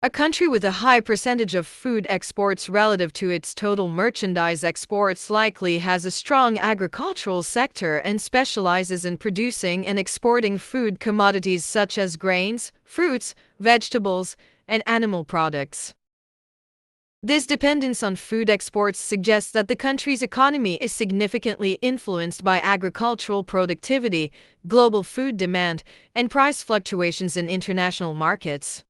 A country with a high percentage of food exports relative to its total merchandise exports likely has a strong agricultural sector and specializes in producing and exporting food commodities such as grains, fruits, vegetables, and animal products. This dependence on food exports suggests that the country's economy is significantly influenced by agricultural productivity, global food demand, and price fluctuations in international markets.